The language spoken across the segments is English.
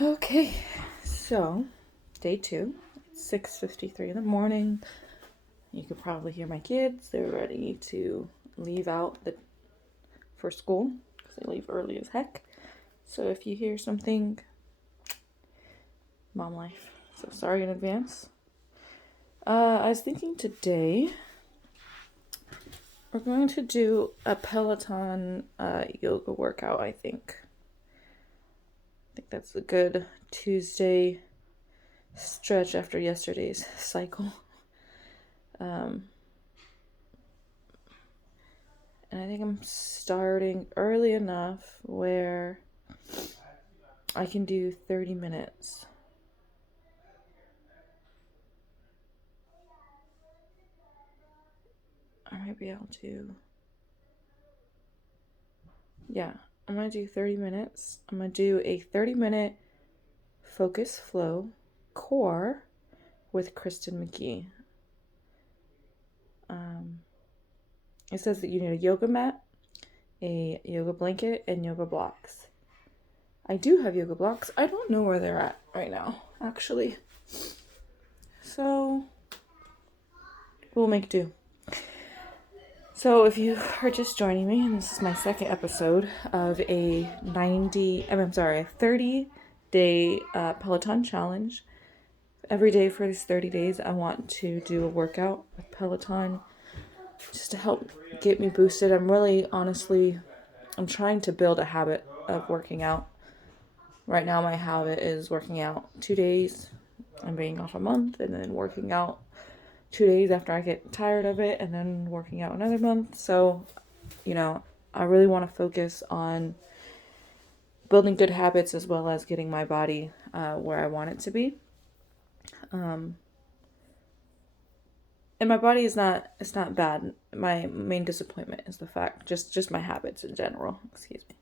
Okay, so day 2. It's 6:53 in the morning. You could probably hear my kids. They're ready to leave out for school because they leave early as heck. So if you hear something, mom life. So sorry in advance. I was thinking today we're going to do a Peloton yoga workout, I think. I think that's a good Tuesday stretch after yesterday's cycle. And I think I'm starting early enough where I can do 30 minutes. I might be able to. Yeah, I'm going to do 30 minutes. I'm going to do a 30-minute focus flow core with Kristin Mcgee. It says that you need a yoga mat, a yoga blanket, and yoga blocks. I do have yoga blocks. I don't know where they're at right now, actually. So, we'll make do. So if you are just joining me, and this is my second episode of a 30-day Peloton Challenge. Every day for these 30 days, I want to do a workout with Peloton just to help get me boosted. I'm trying to build a habit of working out. Right now, my habit is working out 2 days and being off a month, and then working out 2 days after I get tired of it, and then working out another month. So, I really want to focus on building good habits as well as getting my body where I want it to be. And my body it's not bad. My main disappointment is the fact, just my habits in general, excuse me.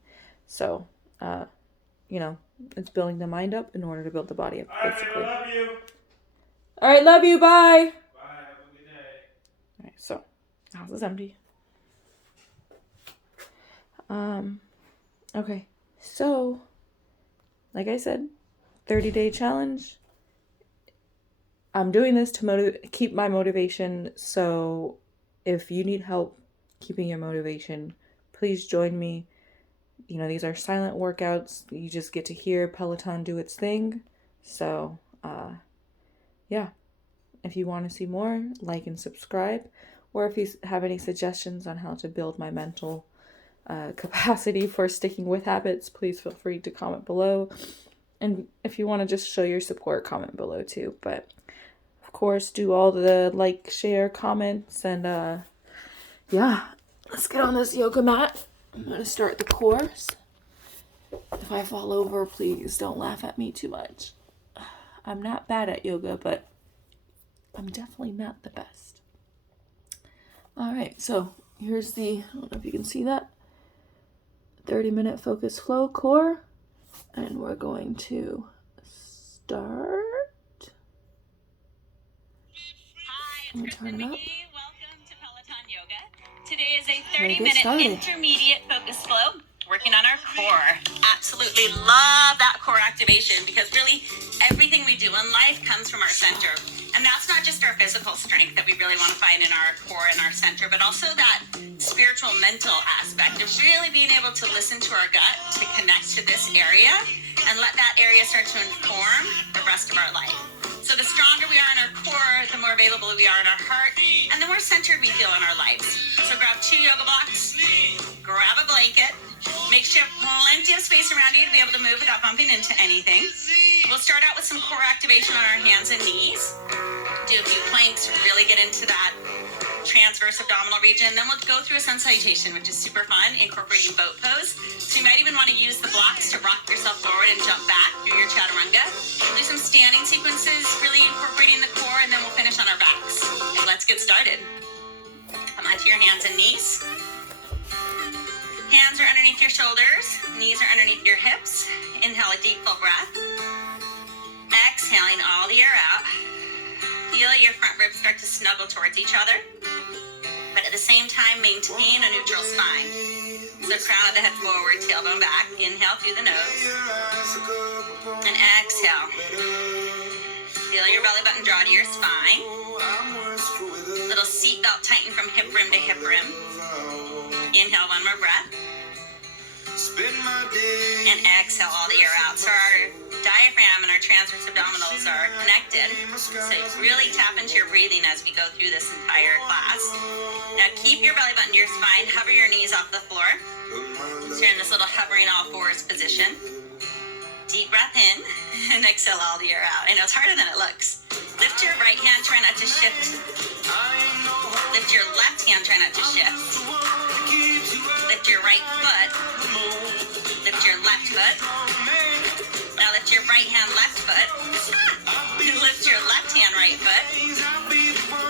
So, it's building the mind up in order to build the body up, basically. All right, love you. All right, love you, bye. Bye, have a good day. All right, so, house is empty. Okay, so, like I said, 30-day challenge. I'm doing this to keep my motivation, so if you need help keeping your motivation, please join me. These are silent workouts. You just get to hear Peloton do its thing. So, yeah. If you want to see more, like and subscribe. Or if you have any suggestions on how to build my mental capacity for sticking with habits, please feel free to comment below. And if you want to just show your support, comment below too. But of course, do all the like, share, comments, and yeah, let's get on this yoga mat. I'm going to start the course. If I fall over, please don't laugh at me too much. I'm not bad at yoga, but I'm definitely not the best. All right, so here's I don't know if you can see that, 30-minute focus flow core. And we're going to start. Hi, it's Kristin Mcgee. Welcome to Peloton Yoga. Today is a 30-minute intermediate focus flow, working on our core. Absolutely love that core activation because really everything we do in life comes from our center. And that's not just our physical strength that we really want to find in our core and our center, but also that spiritual, mental aspect of really being able to listen to our gut, to connect to this area, and let that area start to inform the rest of our life. So the stronger we are in our core, the more available we are in our heart, and the more centered we feel in our lives. So grab 2 yoga blocks, grab a blanket, make sure you have plenty of space around you to be able to move without bumping into anything. We'll start out with some core activation on our hands and knees. Do a few planks, really get into that transverse abdominal region. Then we'll go through a sun salutation, which is super fun, incorporating boat pose. So you might even want to use the blocks to rock yourself forward and jump back through your chaturanga. Do some standing sequences, really incorporating the core, and then we'll finish on our backs. Let's get started. Come onto your hands and knees. Hands are underneath your shoulders, knees are underneath your hips. Inhale a deep full breath. Exhaling all the air out. Feel your front ribs start to snuggle towards each other, but at the same time maintain a neutral spine. So crown of the head forward, tailbone back. Inhale through the nose. And exhale. Feel your belly button draw to your spine. Little seatbelt tighten from hip rim to hip rim. Inhale, one more breath. And exhale all the air out. So our diaphragm and our transverse abdominals are connected. So really tap into your breathing as we go through this entire class. Now keep your belly button to your spine. Hover your knees off the floor. So you're in this little hovering all fours position. Deep breath in and exhale all the air out. I know it's harder than it looks. Lift your right hand, try not to shift. Lift your left hand, try not to shift. Lift your right foot. Lift your left foot. Now lift your right hand, left foot. Lift your left hand, right foot.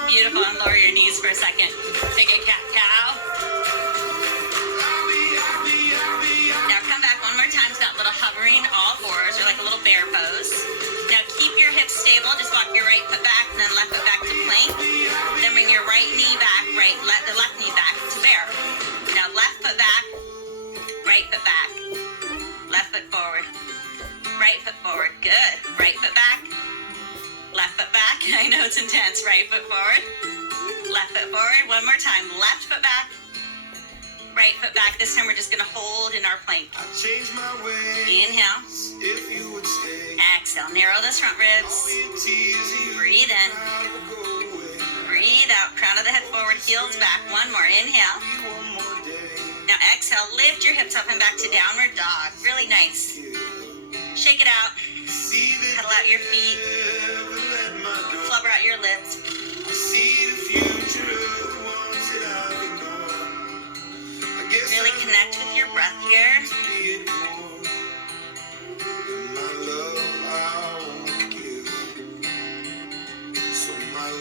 Beautiful. And lower your knees for a second. Take a cat-cow. Now come back one more time to that little hovering all fours, or like a little bear pose. Now keep your hips stable. Just walk your right foot back and then left foot back to plank. Then bring your right knee back, the left knee back to bear. Now left foot back, right foot back, left foot forward, right foot forward. Good. Right foot back, left foot back. I know it's intense. Right foot forward, left foot forward. One more time. Left foot back, right foot back. This time we're just going to hold in our plank. Inhale. Exhale. Narrow those front ribs. Breathe in. Breathe out. Crown of the head forward, heels back. One more. Inhale. Now exhale. Lift your hips up and back to downward dog. Really nice. Shake it out. Pedal out your feet. Flubber out your lips. Really connect with your breath here.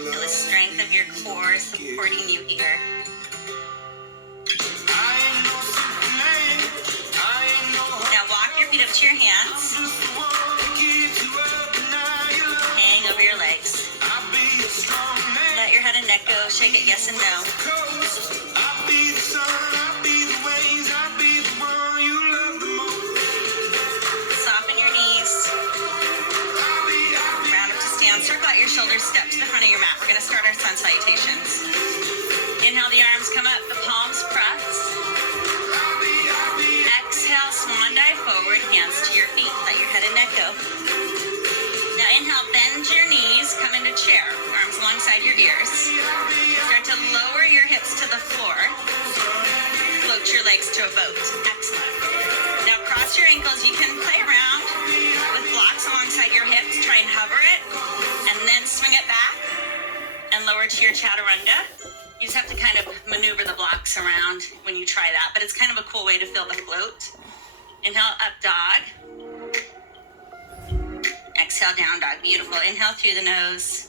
Feel the strength of your core supporting you here. Now walk your feet up to your hands. Hang over your legs. Let your head and neck go. Shake it yes and no. Soften your knees. Round up to stand. Circle out your shoulders. Step to the front of your mat. We're going to start our sun salutations. Inhale, the arms come up. The palms press. Exhale, swan dive forward. Hands to your feet. Let your head and neck go. Now inhale, bend your knees. Come into chair. Arms alongside your ears. Start to lower your hips to the floor. Float your legs to a boat. Excellent. Now cross your ankles. You can play around with blocks alongside your hips. Try and hover it. And then swing it back. And lower to your chaturanga. You just have to kind of maneuver the blocks around when you try that. But it's kind of a cool way to feel the float. Inhale, up dog. Exhale, down dog. Beautiful. Inhale through the nose.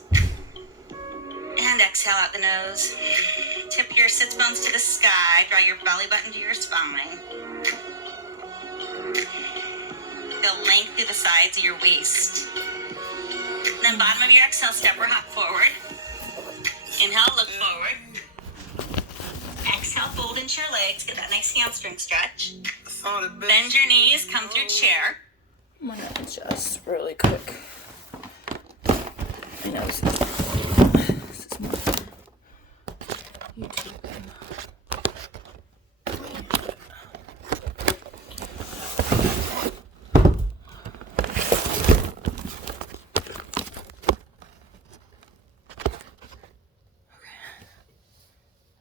And exhale out the nose. Tip your sits bones to the sky. Draw your belly button to your spine. Feel length through the sides of your waist. Then bottom of your exhale, step or hop forward. Inhale, look forward. Exhale, fold into your legs. Get that nice hamstring stretch. Bend your knees, come through chair. I'm gonna adjust really quick. I know this is more YouTube.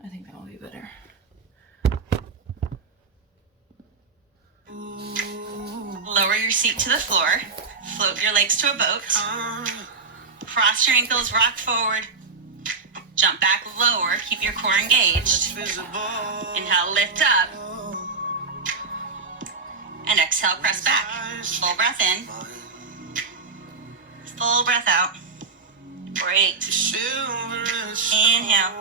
I think that will be better. Lower your seat to the floor. Float your legs to a boat. Cross your ankles, rock forward. Jump back lower. Keep your core engaged. Inhale, lift up. And exhale, press back. Full breath in. Full breath out. For 8. Inhale.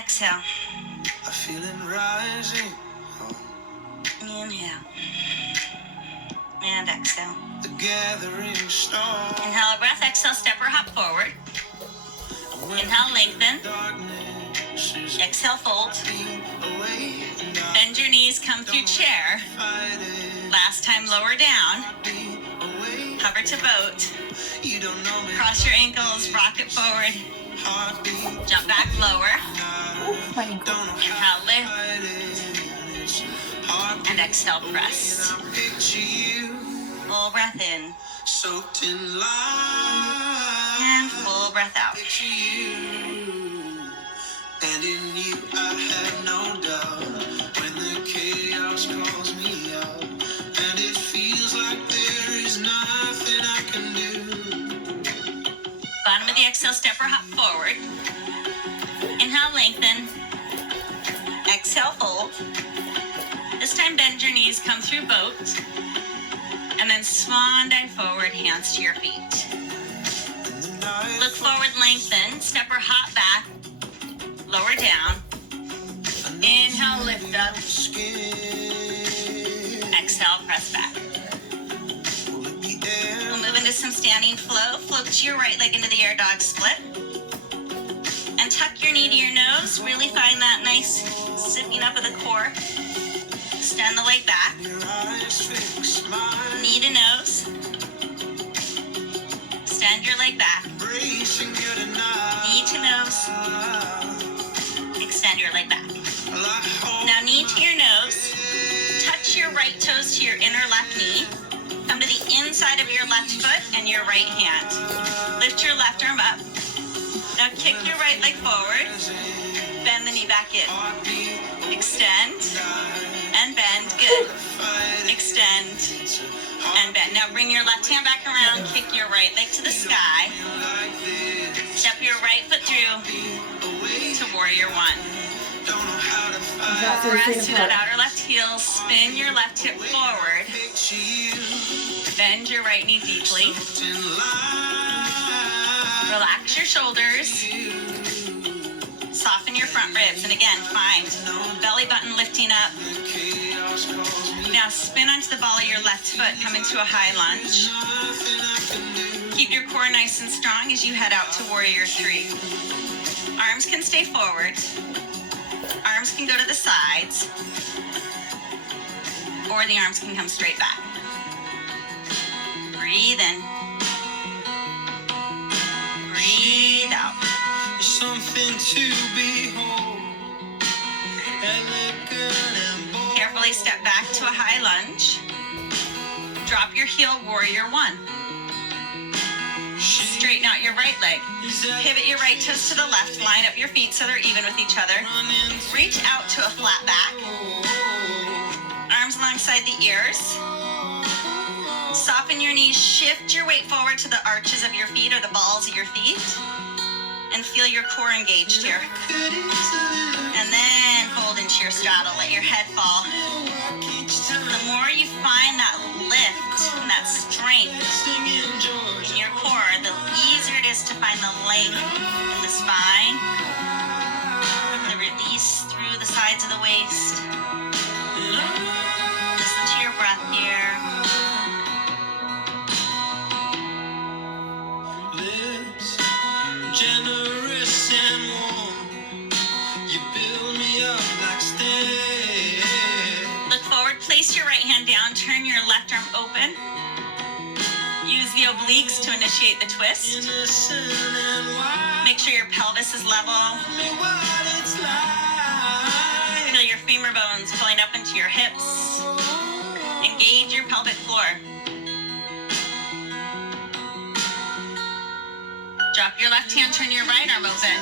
Exhale. I feel it rising. Inhale. And exhale. The gathering storm. Inhale a breath. Exhale, step or hop forward. Inhale, lengthen. Exhale, fold. Bend your knees, come through chair. Last time, lower down. Hover to boat. Cross your ankles, rock it forward. Jump back lower. My ankle. Inhale, lift. And exhale, press. Full breath in. And full breath out. And in you I have no doubt. When the chaos calls me out, and it feels like there is nothing I can do. Bottom of the exhale, step or hop forward. Inhale, lengthen. Exhale, fold. This time, bend your knees, come through boat. And then swan dive forward, hands to your feet. Look forward, lengthen. Step or hop back. Lower down. Inhale, lift up. Exhale, press back. We'll move into some standing flow. Float to your right leg into the air dog split. And tuck your knee to your nose. Really find that nice zipping up of the core. Extend the leg back. Knee to nose. Extend your leg back. Knee to nose. Extend your leg back. Now knee to your nose. Touch your right toes to your inner left knee. Come to the inside of your left foot and your right hand. Lift your left arm up. Now kick your right leg forward. Bend the knee back in. Extend and bend. Good. Extend and bend. Now bring your left hand back around. Kick your right leg to the sky. Step your right foot through to warrior one. Press to that outer left heel. Spin your left hip forward. Bend your right knee deeply. Relax your shoulders. Soften your front ribs. And again, find belly button lifting up. Now spin onto the ball of your left foot. Come into a high lunge. Keep your core nice and strong as you head out to warrior three. Arms can stay forward. Arms can go to the sides. Or the arms can come straight back. Breathe in. Breathe out. Something to behold. Carefully step back to a high lunge. Drop your heel, warrior one. Straighten out your right leg. Pivot your right toes to the left. Line up your feet so they're even with each other. Reach out to a flat back. Arms alongside the ears. Soften your knees. Shift your weight forward to the arches of your feet or the balls of your feet. And feel your core engaged here. And then hold into your straddle. Let your head fall. The more you find that lift and that strength in your core, the easier it is to find the length in the spine, the release through the sides of the waist. Listen to your breath here. Generous and warm, you build me up like stairs. Look forward, place your right hand down, turn your left arm open. Use the obliques to initiate the twist. Make sure your pelvis is level. Feel your femur bones pulling up into your hips. Engage your pelvic floor. Drop your left hand, turn your right arm open.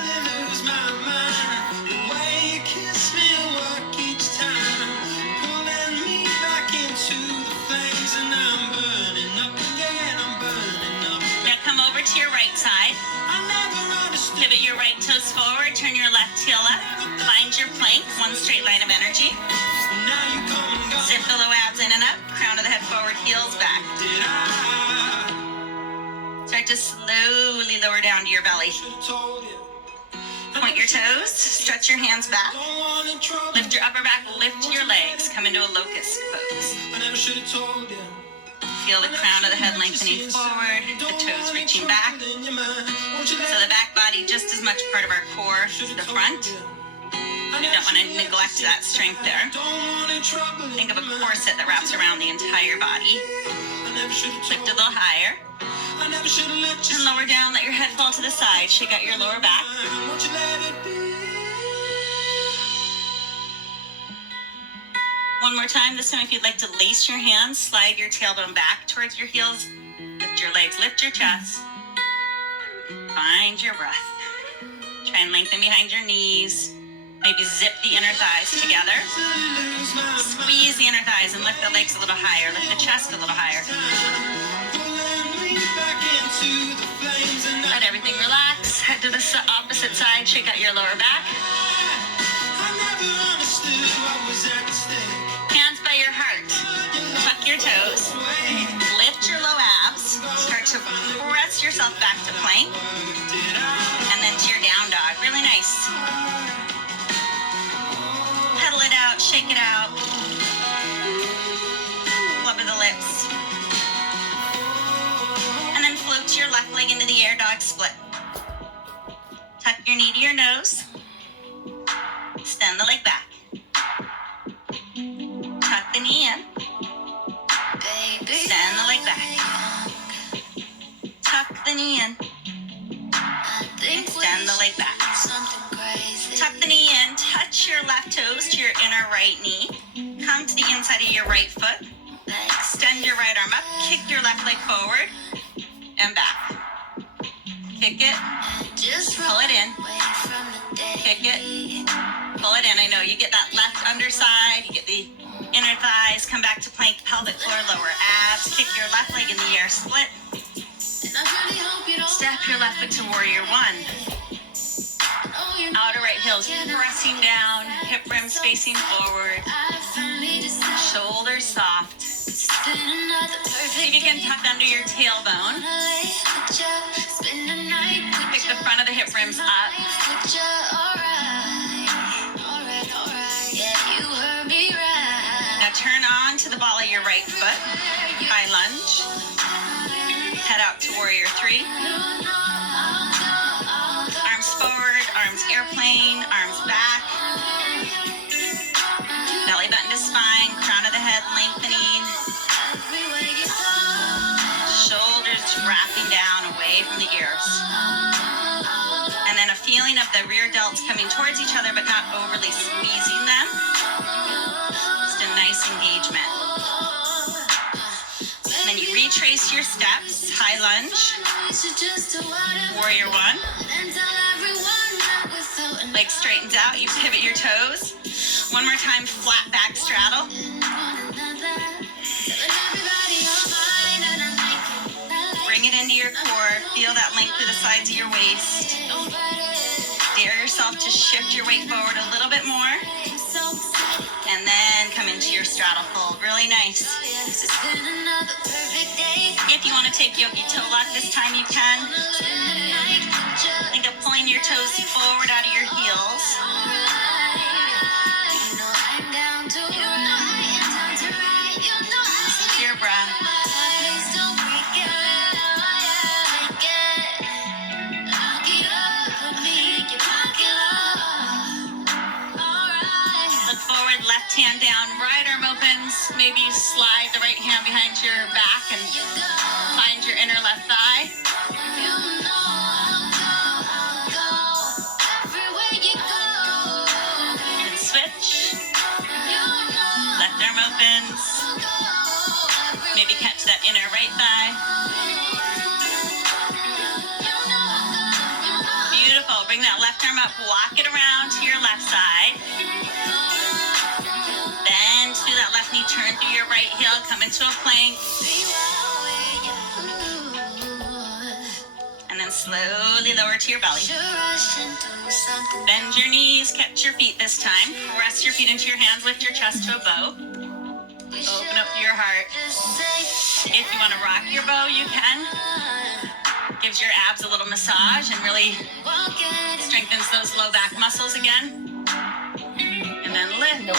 Now come over to your right side. Pivot your right toes forward, turn your left heel up. Find your plank, one straight line of energy. Zip the low abs in and up, crown of the head forward, heels back. Start to slowly lower down to your belly. Point your toes, stretch your hands back. Lift your upper back, lift your legs. Come into a locust pose. Feel the crown of the head lengthening forward, the toes reaching back. So the back body just as much part of our core as the front. You don't want to neglect that strength there. Think of a corset that wraps around the entire body. Lift a little higher. And lower down, let your head fall to the side. Shake out your lower back. One more time. This time, if you'd like to lace your hands, slide your tailbone back towards your heels. Lift your legs, lift your chest. Find your breath. Try and lengthen behind your knees. Maybe zip the inner thighs together. Squeeze the inner thighs and lift the legs a little higher. Lift the chest a little higher. Let everything relax. Head to the opposite side. Shake out your lower back. Hands by your heart. Tuck your toes. Lift your low abs. Start to press yourself back to plank. And then to your down dog. Really nice. Pedal it out. Shake it out. Blubber the lips. And then float your left leg into the air, dog split. Tuck your knee to your nose. Extend the leg back. Tuck the knee in. Extend the leg back. Tuck the knee in. Extend the leg back. Tuck the knee in. Touch your left toes to your inner right knee. Come to the inside of your right foot. Extend your right arm up. Kick your left leg forward and back. Kick it. Pull it in. Kick it. Pull it in. I know you get that left underside. You get the inner thighs. Come back to plank, pelvic floor, lower abs. Kick your left leg in the air. Split. Step your left foot to warrior one. Outer right heel's pressing down. Hip rims facing forward. Shoulders soft. See if you can tuck under your tailbone. Pick the front of the hip rims up. Now turn on to the ball of your right foot. High lunge. Head out to warrior three. Arms forward, arms airplane, arms back. Belly button to spine, crown of the head lengthening. Shoulders wrapping down away from the ears. And then a feeling of the rear delts coming towards each other but not overly squeezing them. Just a nice engagement. And then you retrace your steps. High lunge. Warrior one. Leg straightens out. You pivot your toes. One more time, flat back straddle. Bring it into your core. Feel that length through the sides of your waist. Dare yourself to shift your weight forward a little bit more. And then come into your straddle fold. Really nice. If you want to take yogi toe lock this time, you can. Think of pulling your toes forward out of your heels. Listen to your breath. Look forward, left hand down, right arm opens. Maybe you slide the right hand behind your back and find your inner left thigh. And switch. Left arm opens. Maybe catch that inner right thigh. Beautiful. Bring that left arm up. Walk it around to your left side. Bend through that left knee. Turn through your right heel. Come into a plank. And then slowly lower to your belly. Bend your knees. Catch your feet this time. Press your feet into your hands. Lift your chest to a bow. Open up your heart. If you want to rock your bow, you can. Gives your abs a little massage and really strengthens those low back muscles again. And then lift.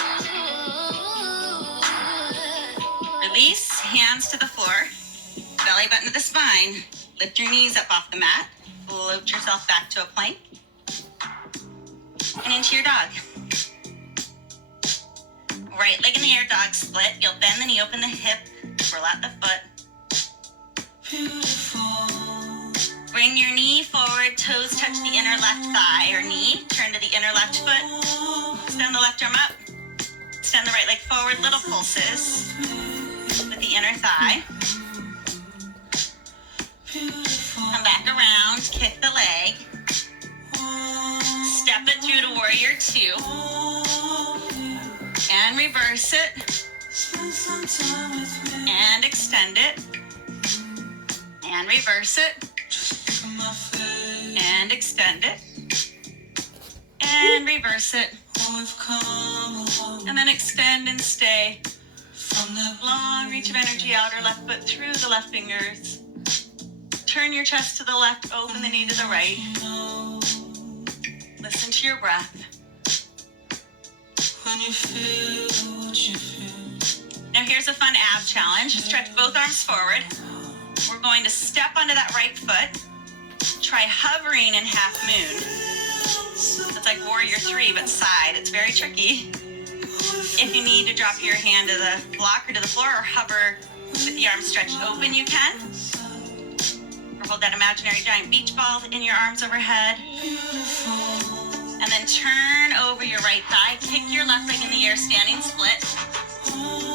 Release, hands to the floor. Belly button to the spine. Lift your knees up off the mat. Float yourself back to a plank. And into your dog. Right leg in the air, dog split. You'll bend the knee, open the hip, roll out the foot. Beautiful. Bring your knee forward, toes touch the inner left thigh or knee. Turn to the inner left foot. Extend the left arm up. Extend the right leg forward, little pulses with the inner thigh. Come back around, kick the leg. Step it through to warrior 2. And reverse it. And extend it. And reverse it. And extend it. And reverse it. And then extend and stay. Long reach of energy, outer left foot through the left fingers. Turn your chest to the left, open the knee to the right. Listen to your breath. When you feel what you feel. Now here's a fun ab challenge. Stretch both arms forward. We're going to step onto that right foot. Try hovering in half moon. It's like warrior 3, but side. It's very tricky. If you need to drop your hand to the block or to the floor or hover with the arms stretched open, you can. Or hold that imaginary giant beach ball in your arms overhead. And then turn over your right thigh. Kick your left leg in the air, standing split.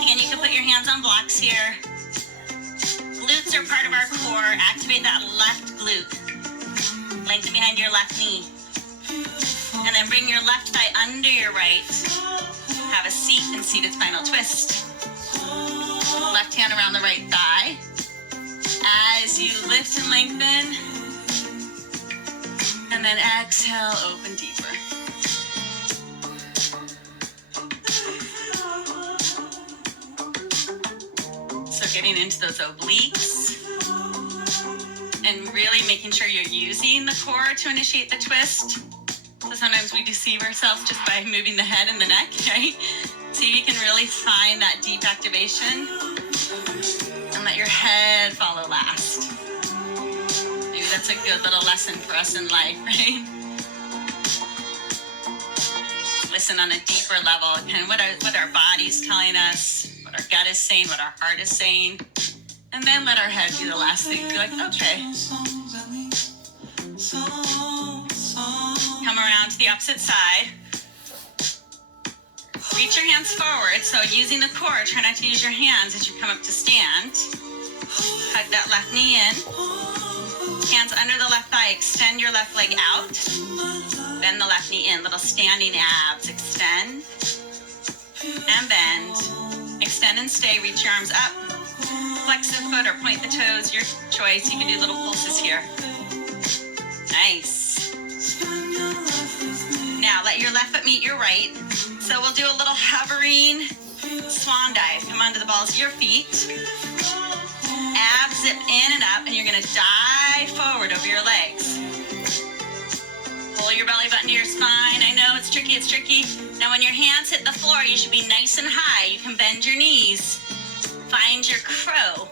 Again, you can put your hands on blocks here. Glutes are part of our core. Activate that left glute. Lengthen behind your left knee. And then bring your left thigh under your right. Have a seat and seated spinal twist. Left hand around the right thigh. As you lift and lengthen. And then exhale, open deeper. So getting into those obliques. And really making sure you're using the core to initiate the twist. So sometimes we deceive ourselves just by moving the head and the neck, right? See if you can really find that deep activation and let your head follow last. Maybe that's a good little lesson for us in life, right? Listen on a deeper level, kind of what our body's telling us, what our gut is saying, what our heart is saying. And then let our head do the last thing. Be like, okay. Come around to the opposite side. Reach your hands forward. So using the core, try not to use your hands as you come up to stand. Hug that left knee in. Hands under the left thigh. Extend your left leg out. Bend the left knee in. Little standing abs. Extend and bend. Extend and stay. Reach your arms up. Flex the foot or point the toes. Your choice. You can do little pulses here. Nice. Now let your left foot meet your right. So we'll do a little hovering swan dive. Come onto the balls of your feet. Abs zip in and up, and you're gonna dive forward over your legs. Pull your belly button to your spine. I know it's tricky, Now when your hands hit the floor, you should be nice and high. You can bend your knees. Find your crow.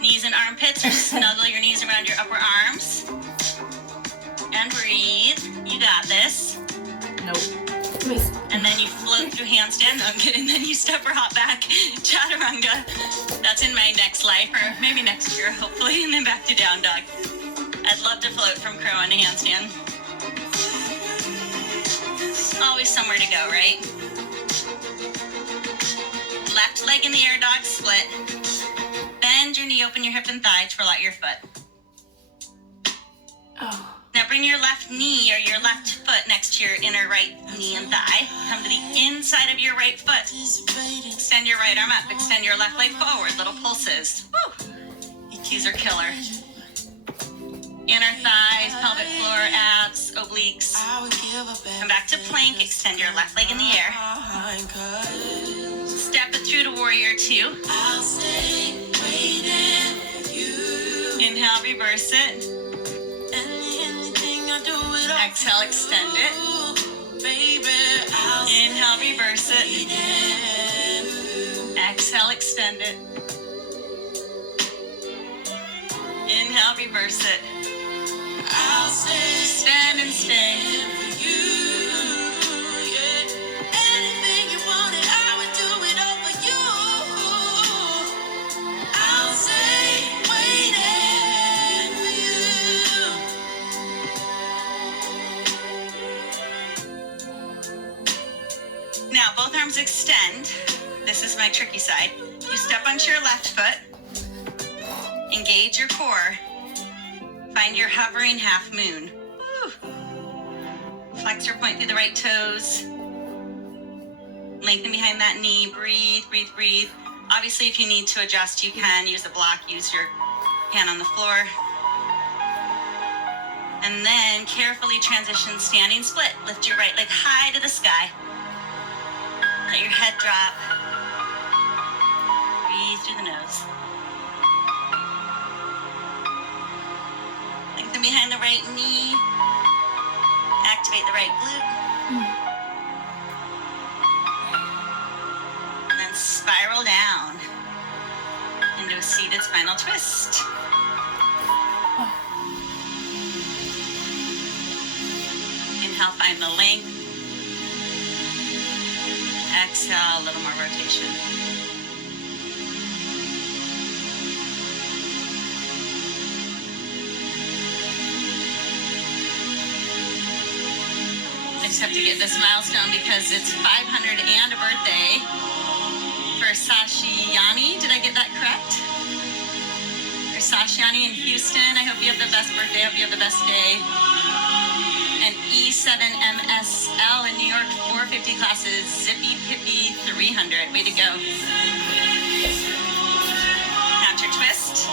Knees and armpits, or snuggle your knees around your upper arms. And breathe. You got this. Nope. And then you float through handstand. No, I'm kidding. Then you step or hop back. Chaturanga. That's in my next life, or maybe next year, hopefully. And then back to down dog. I'd love to float from crow into handstand. Always somewhere to go, right? Left leg in the air, dog split. Bend your knee, open your hip and thigh, twirl out your foot. Oh. Now bring your left knee or your left foot next to your inner right knee and thigh. Come to the inside of your right foot. Extend your right arm up. Extend your left leg forward. Little pulses. Woo! These are killer. Inner thighs, pelvic floor, abs, obliques. Come back to plank. Extend your left leg in the air. Step it through to warrior 2. Inhale, reverse it. Exhale, extend it. Inhale, reverse it. Exhale, extend it. Inhale, reverse it. Stand and stay. arms extend. This is my tricky side. You step onto your left foot, engage your core, find your hovering half moon. Woo. Flex your point through the right toes. Lengthen behind that knee. Breathe, breathe, breathe. Obviously, if you need to adjust, you can use a block, use your hand on the floor. And then carefully transition standing split. Lift your right leg high to the sky. Let your head drop. Breathe through the nose. Lengthen behind the right knee. Activate the right glute. And then spiral down into a seated spinal twist. Inhale, find the length. Exhale, a little more rotation. I just have to get this milestone because it's 500 and a birthday for Sashiani. Did I get that correct? For Sashiani in Houston. I hope you have the best birthday. I hope you have the best day. And E7MSL in New York, 450 classes, Zippy Pippy 300. Way to go. Counter twist.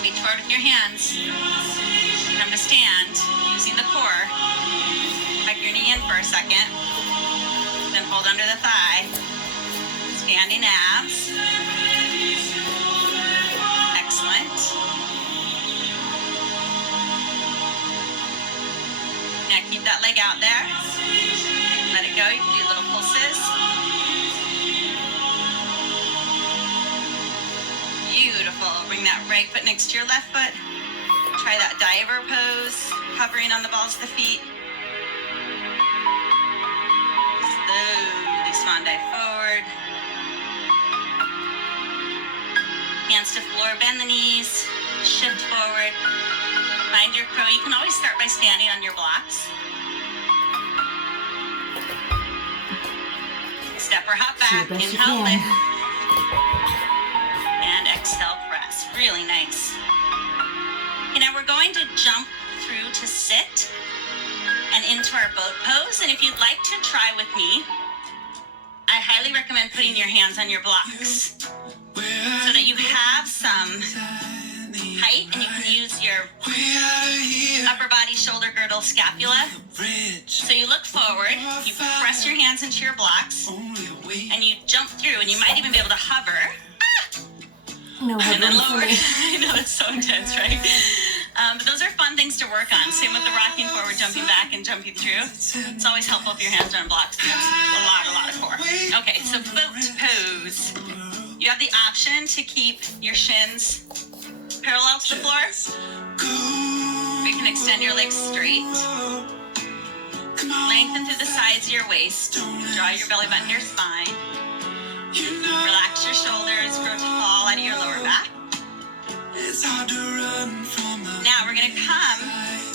Reach forward with your hands. Come to stand using the core. Tuck your knee in for a second. Then hold under the thigh. Standing abs. Excellent. Now keep that leg out there. Let it go. You can do little pulses. Beautiful. Bring that right foot next to your left foot. Try that diver pose, hovering on the balls of the feet. Slowly swan dive forward. Hands to floor, bend the knees, shift forward. Find your crow. You can always start by standing on your blocks. Step or hop back, inhale, lift. And exhale, press. Really nice. Okay, now we're going to jump through to sit and into our boat pose. And if you'd like to try with me, I highly recommend putting your hands on your blocks so that you have some height and you can use your upper body, shoulder girdle, scapula. So you look forward, you press your hands into your blocks, and you jump through, and you might even be able to hover. No, and then lower. I know, that's so intense, right? But those are fun things to work on. Same with the rocking forward, jumping back, and jumping through. It's always helpful if your hands are on blocks. It's a lot of core. Okay, so boat pose. You have the option to keep your shins parallel to the floor. Or you can extend your legs straight. Lengthen through the sides of your waist. Draw your belly button to your spine. Relax your shoulders, grow to fall out of your lower back. Now we're going to come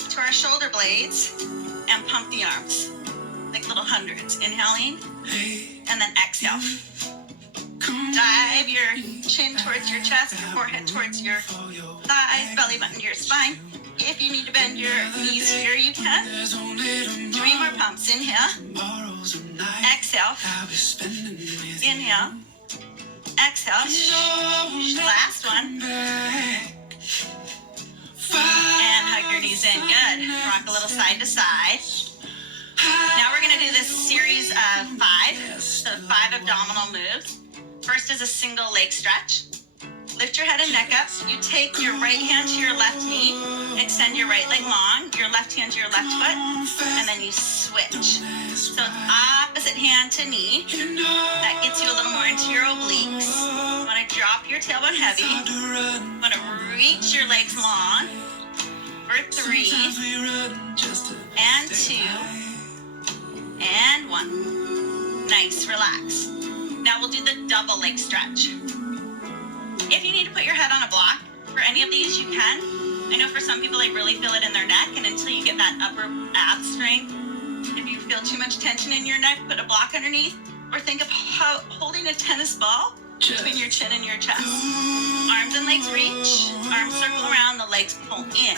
to our shoulder blades and pump the arms like little hundreds. Inhaling and then exhale. Dive your chin towards your chest, your forehead towards your thighs, belly button to your spine. If you need to bend your knees here, you can. 3 more pumps. Inhale. Exhale. Inhale. Exhale. Last one. And hug your knees in. Good. Rock a little side to side. Now we're going to do this series of 5. So 5 abdominal moves. First is a single leg stretch. Lift your head and neck up. You take your right hand to your left knee, extend your right leg long, your left hand to your left foot, and then you switch. So opposite hand to knee. That gets you a little more into your obliques. You want to drop your tailbone heavy. You want to reach your legs long for 3, and 2, and 1. Nice, relax. Now we'll do the double leg stretch. If you need to put your head on a block for any of these, you can. I know for some people, they really feel it in their neck, and until you get that upper ab strength, If you feel too much tension in your neck, put a block underneath, or think of holding a tennis ball between your chin and your chest. Arms and legs reach. Arms circle around, the legs pull in.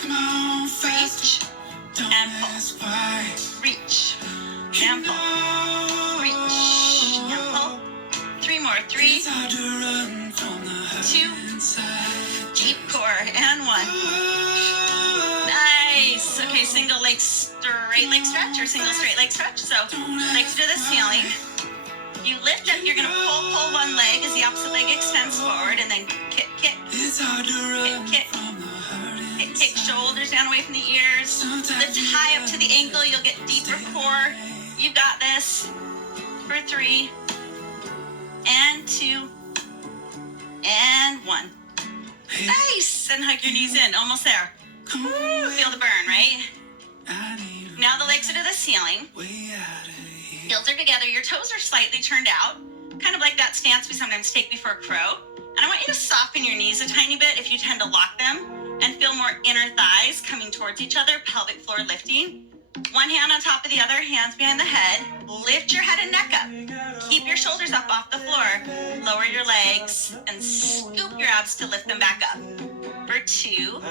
Reach and pull. Reach and pull. Reach and pull. 3 more. 3, 2, deep core, and 1. Nice. Okay, single leg straight leg stretch or single straight leg stretch. So legs to the ceiling. You lift up, you're going to pull one leg as the opposite leg extends forward, and then kick. Kick. Shoulders down away from the ears. Lift high up to the ankle. You'll get deeper core. You got this. For 3, and 2, and 1. Nice. And hug your knees in. Almost there. Woo, feel the burn, right? Now the legs are to the ceiling. Heels are together. Your toes are slightly turned out. Kind of like that stance we sometimes take before crow. And I want you to soften your knees a tiny bit if you tend to lock them, and feel more inner thighs coming towards each other, pelvic floor lifting. One hand on top of the other, hands behind the head. Lift your head and neck up. Keep your shoulders up off the floor. Lower your legs and scoop your abs to lift them back up. For 2,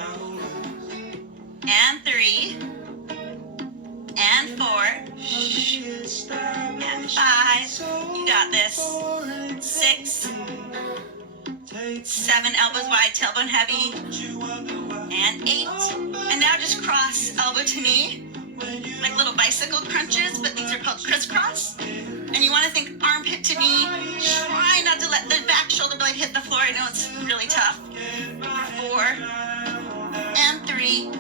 and 3, and 4, and 5. You got this. 6, 7, elbows wide, tailbone heavy, and 8. And now just cross elbow to knee, like little bicycle crunches, but these are called crisscross. And you want to think armpit to knee. Try not to let the back shoulder blade hit the floor. I know it's really tough. 4, and 3,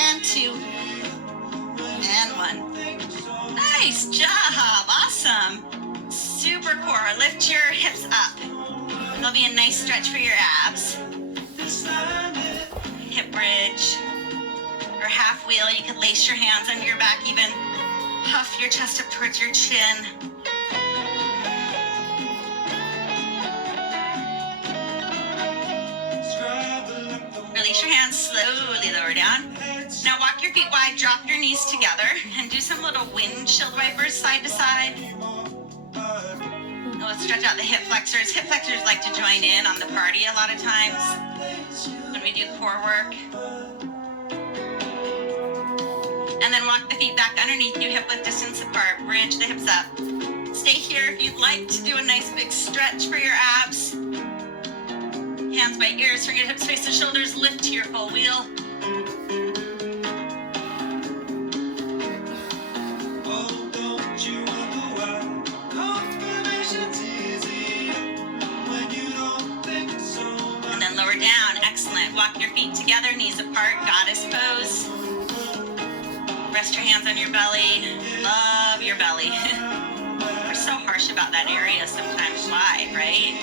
and 2, and 1. Nice job. Awesome. Super core. Lift your hips up. There'll be a nice stretch for your abs. Hip bridge or half wheel. You could lace your hands under your back, even puff your chest up towards your chin. Release your hands, slowly lower down. Now walk your feet wide, drop your knees together, and do some little windshield wipers side to side. Let's stretch out the hip flexors. Hip flexors like to join in on the party a lot of times when we do core work. And then walk the feet back underneath you, hip width distance apart. Bridge the hips up. Stay here if you'd like to do a nice big stretch for your abs. Hands by ears, fingertips face the shoulders. Lift to your full wheel. Down, excellent. Walk your feet together, knees apart, goddess pose. Rest your hands on your belly. Love your belly. We're so harsh about that area sometimes. Why, right?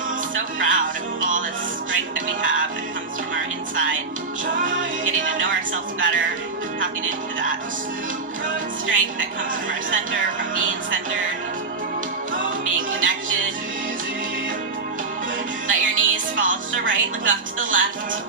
I'm so proud of all the strength that we have that comes from our inside. Getting to know ourselves better, tapping into that strength that comes from our center, from being centered, being connected. Let your knees fall to the right, look off to the left.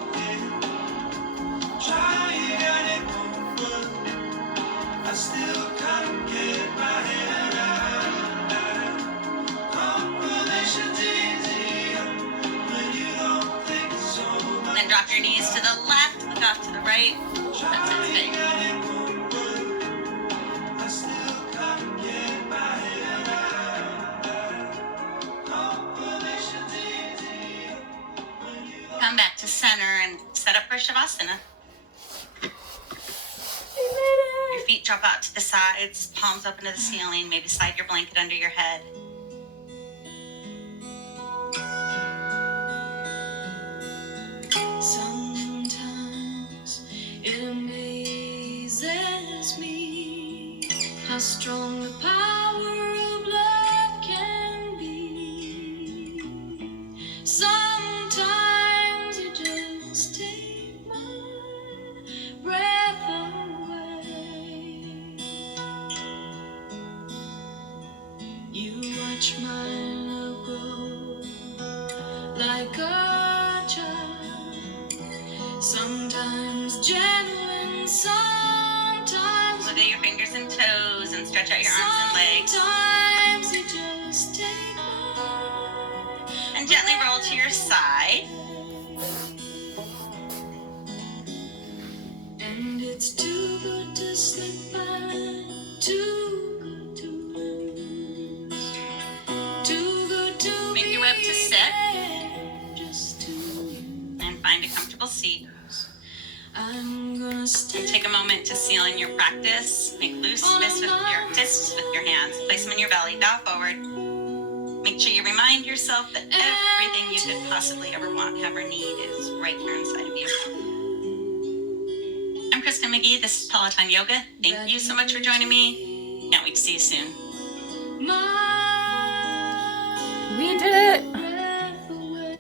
And then drop your knees to the left, look off to the right. That's it, good. Come back to center and set up for Shavasana. Your feet drop out to the sides, palms up into the ceiling, maybe slide your blanket under your head. Sometimes it amazes me how strong the power of love can be. Sometimes you just take my breath away. You watch my love grow like a child, sometimes gentle and sometimes stretch out your arms and legs. And gently roll to your side. And it's too good to slip by, too good to lose, too good to make your way up to sit and find a comfortable seat. And take a moment to seal in your practice. Make loose fists with your hands. Place them in your belly. Bow forward. Make sure you remind yourself that everything you could possibly ever want, have, or need is right here inside of you. I'm Kristin Mcgee. This is Peloton Yoga. Thank you so much for joining me. Can't wait to see you soon. We did it!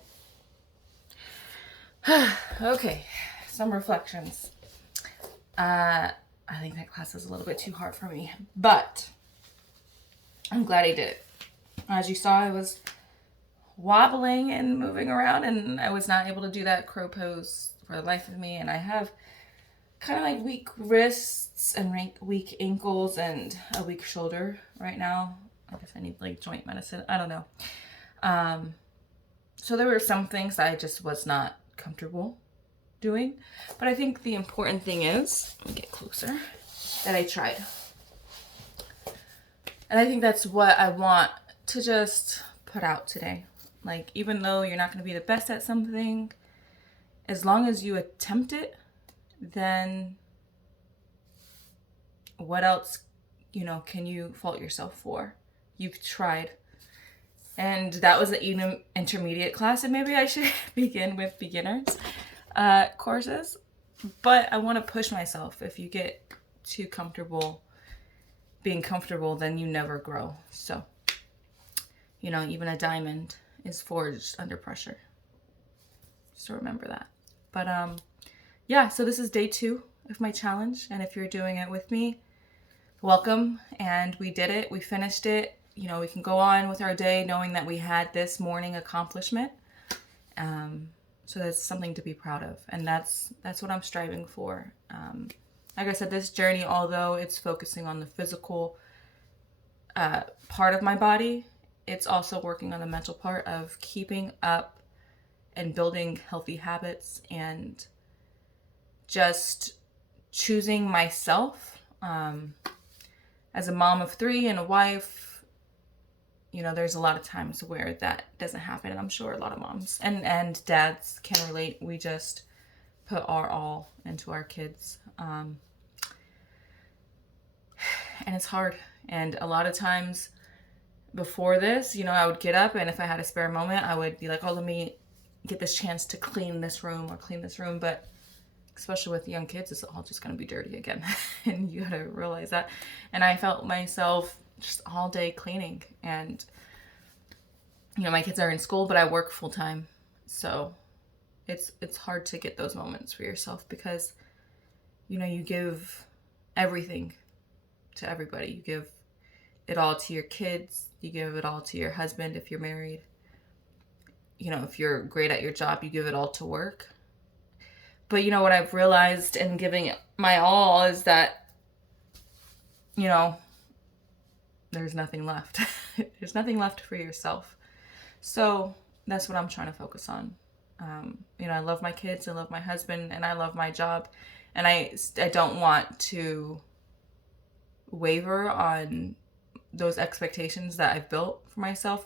Okay, some reflections. I think that class was a little bit too hard for me, but I'm glad I did it. As you saw, I was wobbling and moving around, and I was not able to do that crow pose for the life of me, and I have kind of like weak wrists and weak ankles and a weak shoulder right now. I guess I need like joint medicine. I don't know. So there were some things that I just was not comfortable doing, but I think the important thing is, let me get closer, that I tried. And I think that's what I want to just put out today. Like, even though you're not going to be the best at something, as long as you attempt it, then what else, can you fault yourself for? You've tried. And that was the intermediate class, and maybe I should begin with beginners courses. But I want to push myself. If you get too comfortable being comfortable, then you never grow. So, even a diamond is forged under pressure. So remember that. But yeah, so this is day 2 of my challenge, and if you're doing it with me, welcome. And we did it. We finished it. We can go on with our day knowing that we had this morning accomplishment. So that's something to be proud of, and that's what I'm striving for. Like I said, this journey, although it's focusing on the physical part of my body, it's also working on the mental part of keeping up and building healthy habits and just choosing myself. As a mom of 3 and a wife, there's a lot of times where that doesn't happen, and I'm sure a lot of moms and dads can relate. We just put our all into our kids. And it's hard. And a lot of times before this, I would get up, and if I had a spare moment, I would be like, oh, let me get this chance to clean this room. But especially with young kids, it's all just going to be dirty again. And you got to realize that. And I felt myself just all day cleaning. And, my kids are in school, but I work full time. So it's hard to get those moments for yourself because, you give everything to everybody. You give it all to your kids. You give it all to your husband if you're married. If you're great at your job, you give it all to work. But what I've realized in giving it my all is that, there's nothing left. There's nothing left for yourself. So that's what I'm trying to focus on. I love my kids, I love my husband, and I love my job. And I don't want to waver on those expectations that I've built for myself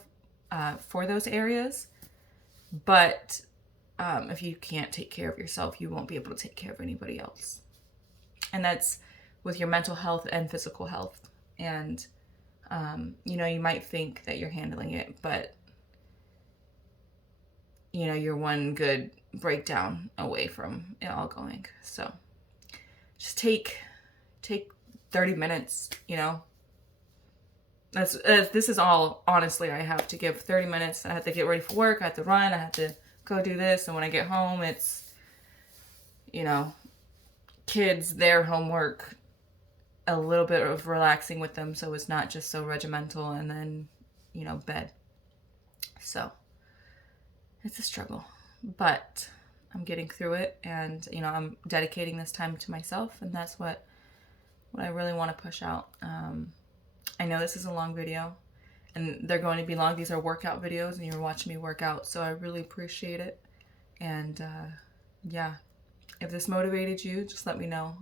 for those areas. But if you can't take care of yourself, you won't be able to take care of anybody else. And that's with your mental health and physical health. And, you might think that you're handling it, but, you're one good breakdown away from it all going. So just take 30 minutes, this is all, honestly, I have to give 30 minutes. I have to get ready for work. I have to run. I have to go do this. And when I get home, it's, kids, their homework, a little bit of relaxing with them. So it's not just so regimental, and then, bed. So it's a struggle, but I'm getting through it, and, I'm dedicating this time to myself, and that's what I really want to push out. I know this is a long video, and they're going to be long. These are workout videos, and you're watching me work out, so I really appreciate it. And yeah, if this motivated you, just let me know.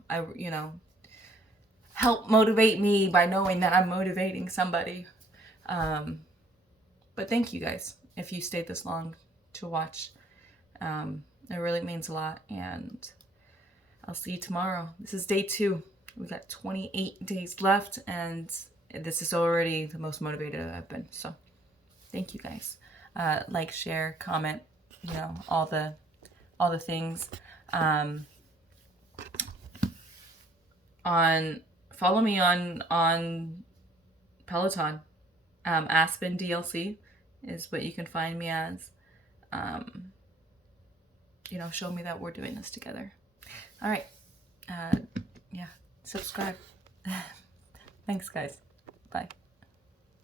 Help motivate me by knowing that I'm motivating somebody. But thank you guys if you stayed this long to watch. It really means a lot, and I'll see you tomorrow. This is day 2. We got 28 days left, and this is already the most motivated I've been. So thank you guys. Like, share, comment, all the things. Follow me on Peloton. Aspen DLC is what you can find me as. Show me that we're doing this together. All right. Yeah. Subscribe. Thanks, guys. Bye.